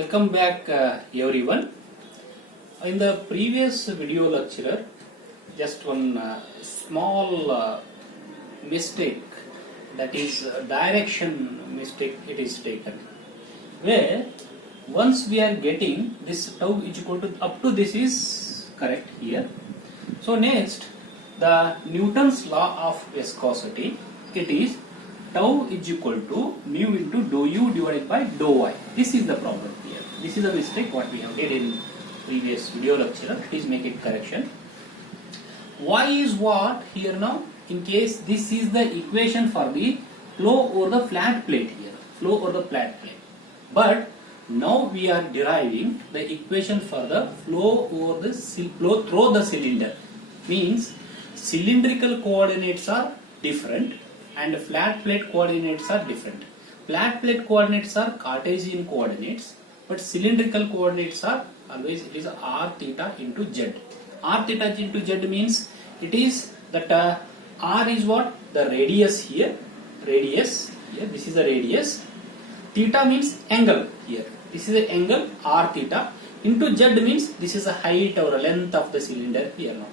Welcome back everyone. In the previous video lecture, just one small mistake, that is direction mistake, it is taken, where once we are getting this tau is equal to up to this is correct here. So next, the Newton's law of viscosity, it is tau is equal to mu into dou u divided by dou y. This is the problem here. This is a mistake what we have did in previous video lecture. Please make it correction. Y is what here now? In case this is the equation for the flow over the flat plate here. Flow over the flat plate. But now we are deriving the equation for the flow over the flow through the cylinder. Means cylindrical coordinates are different and flat plate coordinates are different. Flat plate coordinates are Cartesian coordinates, but cylindrical coordinates are always it is r theta into z. R theta into z means it is that r is what? The radius here. Radius here. This is the radius. Theta means angle here. This is the angle r theta into z means this is the height or length of the cylinder here now.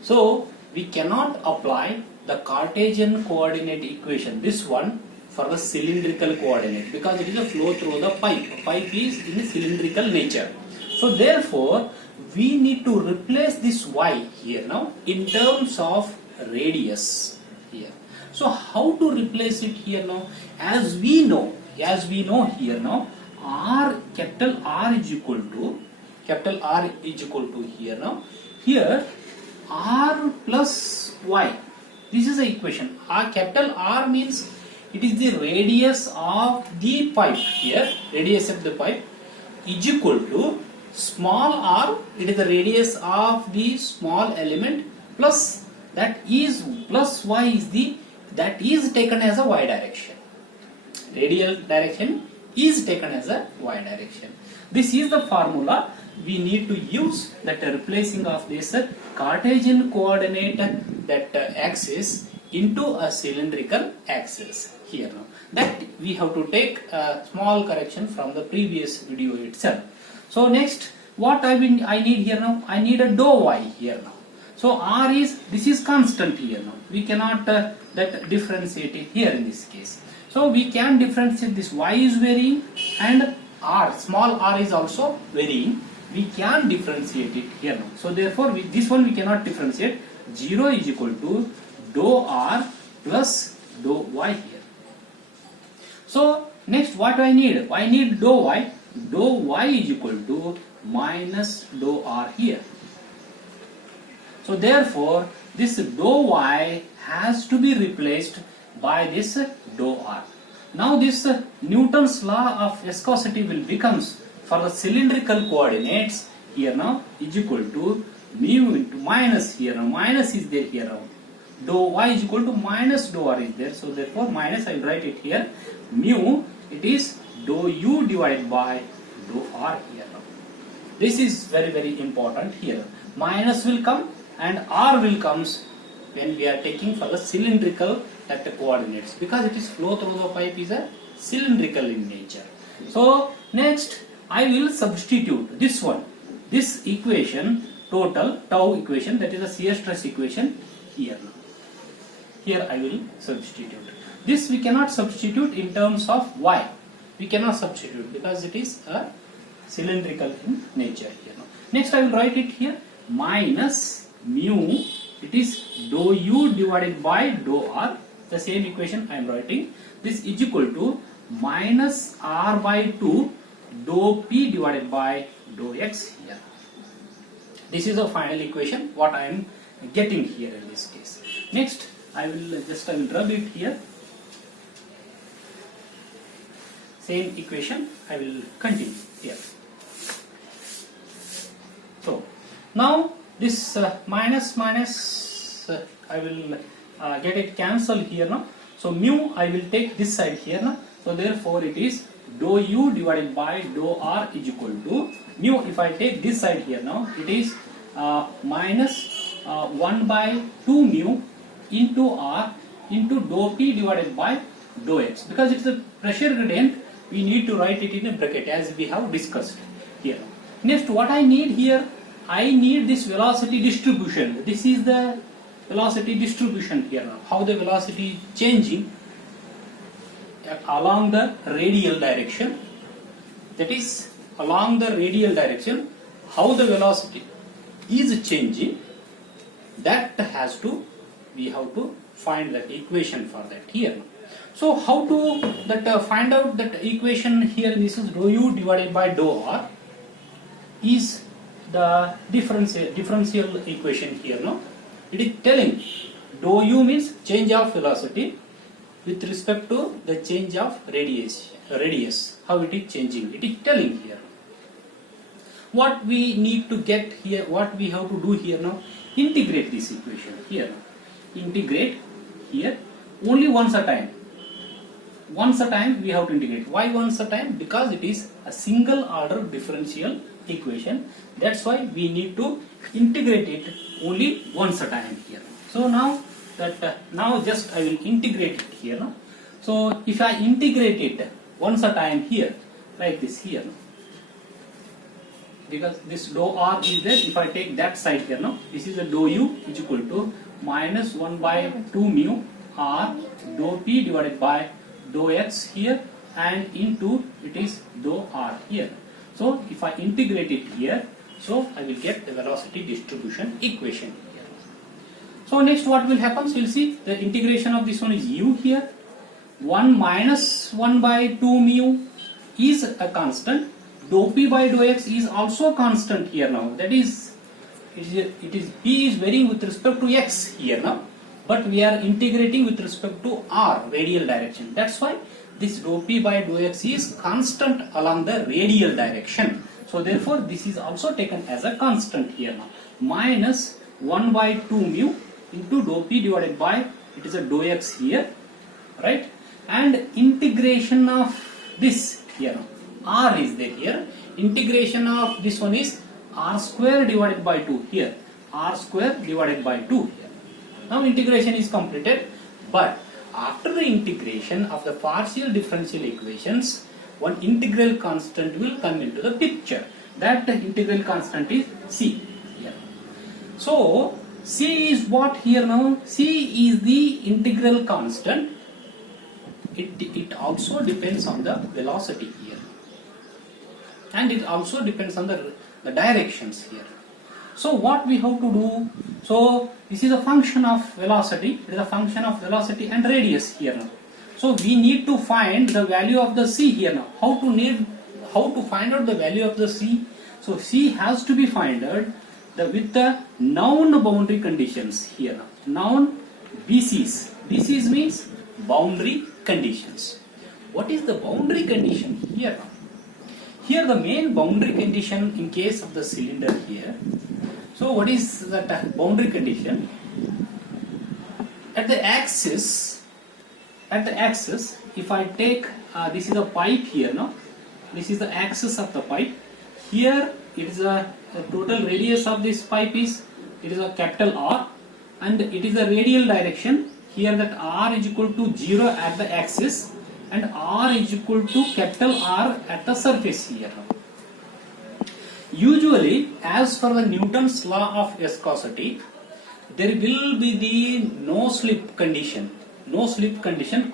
So we cannot apply the Cartesian coordinate equation, this one, for the cylindrical coordinate because it is a flow through the pipe. Pipe is in cylindrical nature. So therefore, we need to replace this y here now in terms of radius here. So how to replace it here now? As we know here now, capital R is equal to here now. Here R plus y. This is the equation. Capital R means it is the radius of the pipe here. Radius of the pipe is equal to small r. It is the radius of the small element plus that is plus y is the that is taken as a y direction. Radial direction is taken as a y direction. This is the formula we need to use, that replacing of this Cartesian coordinate that axis into a cylindrical axis here now. That we have to take a small correction from the previous video itself. So next, what I need here now? I need a dou y here now. So r is, this is constant here now. We cannot that differentiate it here in this case. So we can differentiate this y is varying and r, small r is also varying. We can differentiate it here now. So therefore, this one we cannot differentiate. 0 is equal to dou r plus dou y here. So next, what I need? I need dou y. Dou y is equal to minus dou r here. So therefore, this dou y has to be replaced by this dou r. Now this Newton's law of viscosity will becomes for the cylindrical coordinates here now is equal to mu into minus here now. Minus is there here now. Dou y is equal to minus dou r is there. So therefore minus, I will write it here. Mu, it is dou u divided by dou r here now. This is very, very important here. Minus will come and r will comes when we are taking for the cylindrical coordinates because it is flow through the pipe is a cylindrical in nature. So next, I will substitute this one, this equation, total tau equation, that is a shear stress equation here now. Here I will substitute. This we cannot substitute in terms of y. We cannot substitute because it is a cylindrical in nature here now. Next I will write it here, minus mu, it is dou u divided by dou r. The same equation I am writing. This is equal to minus r by 2 dou p divided by dou x here. This is the final equation what I am getting here in this case. Next, I will rub it here. Same equation I will continue here. So now this minus I will get it cancelled here now. So mu I will take this side here now. So therefore it is dou u divided by dou r is equal to mu. If I take this side here now, it is minus 1 by 2 mu into r into dou p divided by dou x. Because it is a pressure gradient, we need to write it in a bracket as we have discussed here. Next, what I need here, I need this velocity distribution. This is the velocity distribution here now. How the velocity is changing along the radial direction. That is, along the radial direction, how the velocity is changing, that has to, we have to find that equation for that here. So how to find out that equation here? This is dou u divided by dou r is the differential equation here now. It is telling dou u means change of velocity with respect to the change of radius, how it is changing. It is telling here. What we need to get here, what we have to do here now, integrate this equation here. Integrate here only once a time. Once a time we have to integrate. Why once a time? Because it is a single order differential equation. That's why we need to integrate it only once a time here. So now that now just I will integrate it here. No? So if I integrate it once a time here, like this here, no? Because this dou r is there, if I take that side here, no? This is the dou u is equal to minus 1 by 2 mu r dou p divided by dou x here, and into it is dou r here. So if I integrate it here, so I will get the velocity distribution equation here. So next what will happen? So we'll see the integration of this one is u here. 1 minus 1 by 2 mu is a constant. Dou p by dou x is also constant here now. That is, it is p is varying with respect to x here now. But we are integrating with respect to r, radial direction. That's why this dou p by dou x is constant along the radial direction. So therefore this is also taken as a constant here now. Minus 1 by 2 mu into dou p divided by, it is a dou x here, right? And integration of this here now. R is there here. Integration of this one is r square divided by 2 here. R square divided by 2 here. Now integration is completed, but after the integration of the partial differential equations, one integral constant will come into the picture. That integral constant is c here. So c is what here now? C is the integral constant. It also depends on the velocity here, and it also depends on the directions here. So what we have to do? So this is a function of velocity. It is a function of velocity and radius here now. So we need to find the value of the c here now. How to find out the value of the c? So c has to be found out with the known boundary conditions here now. Known BCs. BCs means boundary conditions. What is the boundary condition here now? Here the main boundary condition in case of the cylinder here. So what is that boundary condition? At the axis, if I take this is a pipe here, no? This is the axis of the pipe. Here it is the total radius of this pipe is, it is a capital R, and it is a radial direction. Here that R is equal to 0 at the axis, and R is equal to capital R at the surface here. Usually, as for the Newton's law of viscosity, there will be the no slip condition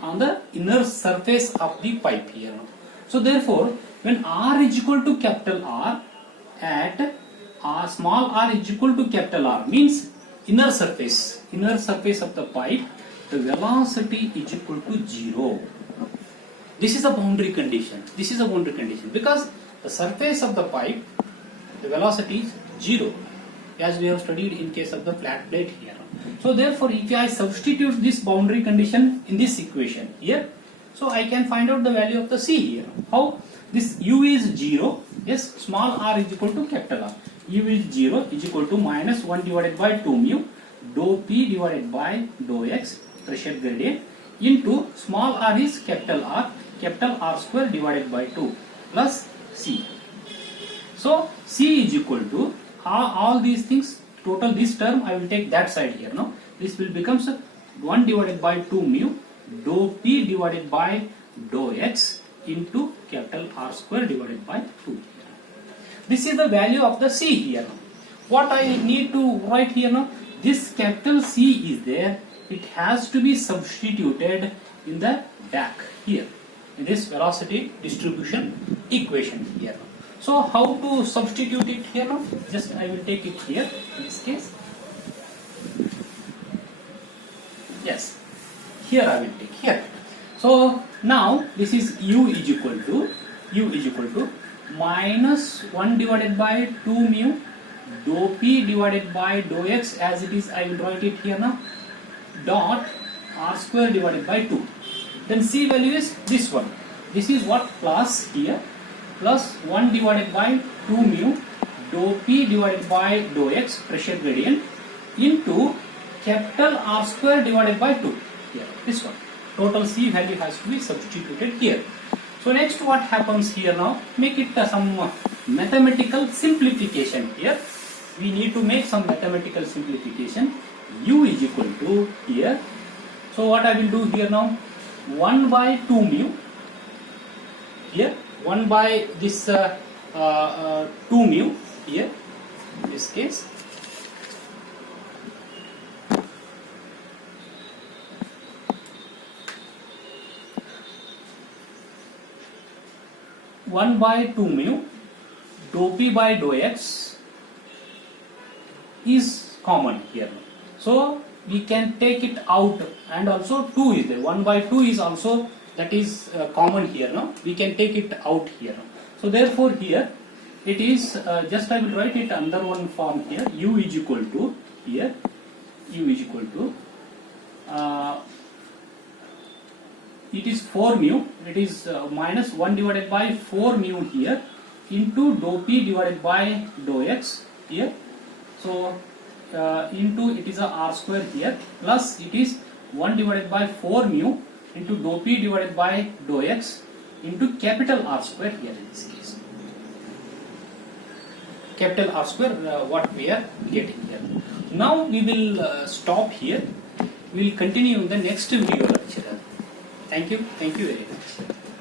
on the inner surface of the pipe here. So therefore, when R is equal to capital R at small r is equal to capital R, means inner surface of the pipe, the velocity is equal to 0. This is a boundary condition. Because the surface of the pipe, the velocity is 0, as we have studied in case of the flat plate here. So therefore, if I substitute this boundary condition in this equation here, so I can find out the value of the c here. How? This u is 0, yes, small r is equal to capital R. U is 0 is equal to minus 1 divided by 2 mu dou p divided by dou x, pressure gradient, into small r is capital R square divided by 2 plus c. So c is equal to all these things, total this term I will take that side here. No, this will becomes 1 divided by 2 mu dou p divided by dou x into capital R square divided by 2. This is the value of the C here. What I need to write here now, this capital C is there, it has to be substituted in the back here, in this velocity distribution equation here. So how to substitute it here now? Just I will take it here in this case. Yes, here I will take here. So now this is u is equal to minus 1 divided by 2 mu dou p divided by dou x, as it is I will write it here now, dot R square divided by 2. Then C value is this one. This is what, plus here, plus 1 divided by 2 mu dou p divided by dou x, pressure gradient, into capital R square divided by 2. Here, this one. Total C value has to be substituted here. So next what happens here now, make it some mathematical simplification here. We need to make some mathematical simplification. U is equal to here. So what I will do here now, 1 by 2 mu here, 1 by this 2 mu here, in this case. One by 2 mu dou p by dou x is common here. So we can take it out, and also 2 is there. 1 by 2 is also, that is common here now. We can take it out here now. So therefore here it is just I will write it under one form here. U is equal to here. U is equal to it is 4 mu. It is minus 1 divided by 4 mu here into dou p divided by dou x here. So into it is a R square here, plus it is 1 divided by 4 mu into dou p divided by dou x into capital R square here in this case. Capital R square, what we are getting here. Now we will stop here. We will continue in the next video lecture. Thank you very much.